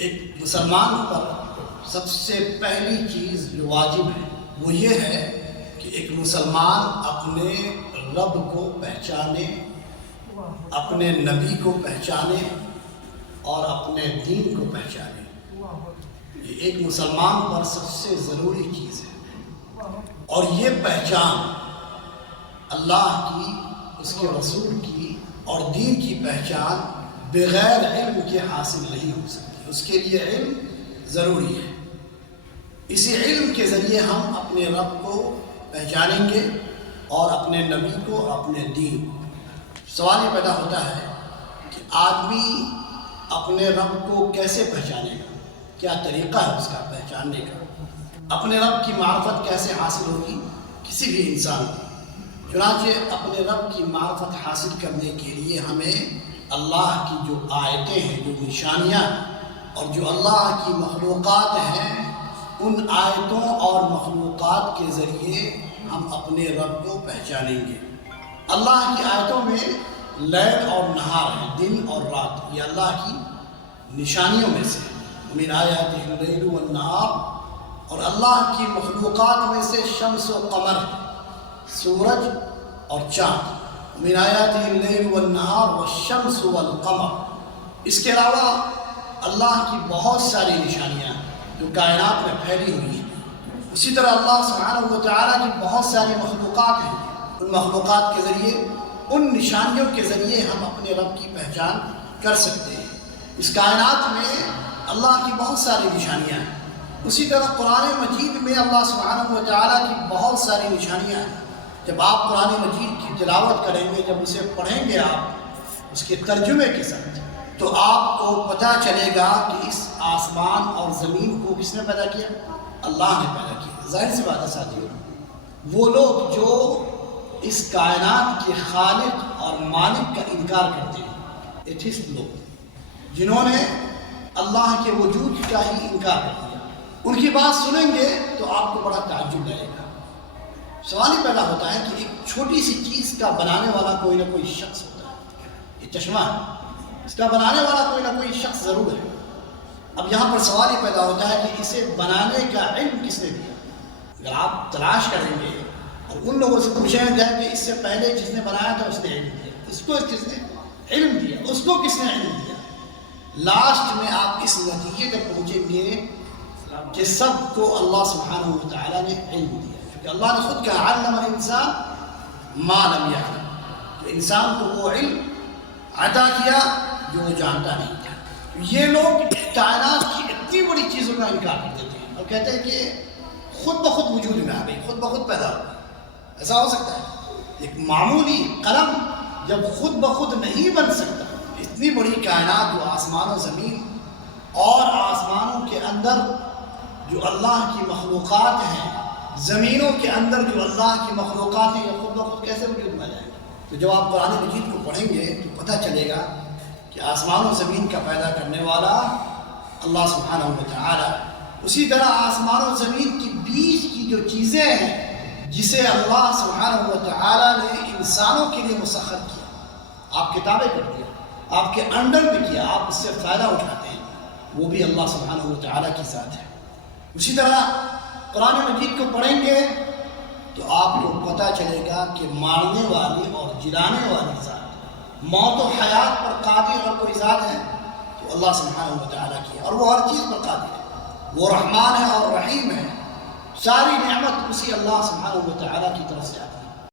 ایک مسلمان پر سب سے پہلی چیز جو واجب ہے وہ یہ ہے کہ ایک مسلمان اپنے رب کو پہچانے، اپنے نبی کو پہچانے اور اپنے دین کو پہچانے۔ یہ ایک مسلمان پر سب سے ضروری چیز ہے، اور یہ پہچان اللہ کی، اس کے رسول کی اور دین کی پہچان بغیر علم کے حاصل نہیں ہو سکتی۔ اس کے لیے علم ضروری ہے۔ اسی علم کے ذریعے ہم اپنے رب کو پہچانیں گے اور اپنے نبی کو اور اپنے دین کو۔ سوال یہ پیدا ہوتا ہے کہ آدمی اپنے رب کو کیسے پہچانے گا؟ کیا طریقہ ہے اس کا پہچاننے کا؟ اپنے رب کی معرفت کیسے حاصل ہوگی کسی بھی انسان کو؟ چنانچہ اپنے رب کی معرفت حاصل کرنے کے لیے ہمیں اللہ کی جو آیتیں ہیں، جو نشانیاں اور جو اللہ کی مخلوقات ہیں، ان آیتوں اور مخلوقات کے ذریعے ہم اپنے رب کو پہچانیں گے۔ اللہ کی آیتوں میں لیل اور نہار ہے، دن اور رات، یہ اللہ کی نشانیوں میں سے من آیاتہ اللیل والنہار، اور اللہ کی مخلوقات میں سے شمس و قمر ہے، سورج اور چاند، من آیاتہ اللیل والنہار والشمس والقمر۔ اس کے علاوہ اللہ کی بہت ساری نشانیاں جو کائنات میں پھیلی ہوئی ہیں۔ اسی طرح اللہ سبحانہ و تعالیٰ کی بہت ساری مخلوقات ہیں، ان مخلوقات کے ذریعے، ان نشانیوں کے ذریعے ہم اپنے رب کی پہچان کر سکتے ہیں۔ اس کائنات میں اللہ کی بہت ساری نشانیاں ہیں۔ اسی طرح قرآن مجید میں اللہ سبحانہ و تعالیٰ کی بہت ساری نشانیاں ہیں۔ جب آپ قرآن مجید کی تلاوت کریں گے، جب اسے پڑھیں گے آپ اس کے ترجمے کے ساتھ، تو آپ کو پتہ چلے گا کہ اس آسمان اور زمین کو کس نے پیدا کیا؟ اللہ نے پیدا کیا۔ ظاہر سی بات ہے ساتھیوں، وہ لوگ جو اس کائنات کے خالق اور مالک کا انکار کرتے ہیں، ایتھسٹ لوگ، جنہوں نے اللہ کے وجود کا ہی انکار کر دیا، ان کی بات سنیں گے تو آپ کو بڑا تعجب لگے گا۔ سوال یہ پیدا ہوتا ہے کہ ایک چھوٹی سی چیز کا بنانے والا کوئی نہ کوئی شخص ہوتا ہے۔ یہ چشمہ ہے، اس کا بنانے والا کوئی نہ کوئی شخص ضرور ہے۔ اب یہاں پر سوال یہ پیدا ہوتا ہے کہ اسے بنانے کا علم کس نے دیا؟ اگر آپ تلاش کریں گے اور ان لوگوں سے پوچھیں گے کہ اس سے پہلے جس نے بنایا تھا اس نے علم دیا، اس کو کس نے علم دیا، اس کو کس نے علم دیا، لاسٹ میں آپ اس نتیجے تک پہنچیں گے کہ سب کو اللہ سبحانہ و تعالیٰ نے علم دیا، کیونکہ اللہ نے خود کہا علم الانسان ما لم یعلم، کہ انسان کو وہ علم عطا کیا جو وہ جانتا نہیں تھا۔ یہ لوگ کائنات کی اتنی بڑی چیزوں کا انکار کر دیتے ہیں اور کہتے ہیں کہ خود بخود وجود میں آ گئی، خود بخود پیدا ہو گئی۔ ایسا ہو سکتا ہے؟ ایک معمولی قلم جب خود بخود نہیں بن سکتا، اتنی بڑی کائنات جو آسمان و زمین اور آسمانوں کے اندر جو اللہ کی مخلوقات ہیں، زمینوں کے اندر جو اللہ کی مخلوقات ہیں، یہ خود بخود کیسے وجود میں آ جائیں گے؟ تو جب آپ قرآن مجید کو پڑھیں گے تو پتہ چلے گا کہ آسمان و زمین کا پیدا کرنے والا اللہ سبحانہ و تعالیٰ، اسی طرح آسمان و زمین کی بیچ کی جو چیزیں ہیں جسے اللہ سبحانہ و تعالیٰ نے انسانوں کے لیے مسخر کیا، آپ کتابیں پڑھ دیا، آپ کے انڈر میں کیا، آپ اس سے فائدہ اٹھاتے ہیں، وہ بھی اللہ سبحانہ و تعالیٰ کی ذات ہے۔ اسی طرح قرآن مجید کو پڑھیں گے تو آپ کو پتہ چلے گا کہ مارنے والی اور جلانے والی ذات، موت و حیات پر قادر اور کوئی ذات ہے تو اللہ سبحانہ و تعالیٰ کی ہے، اور وہ ہر چیز پر قادر ہے، وہ رحمان ہے اور رحیم ہے، ساری نعمت اسی اللہ سبحانہ و تعالیٰ کی طرف سے آتی ہے۔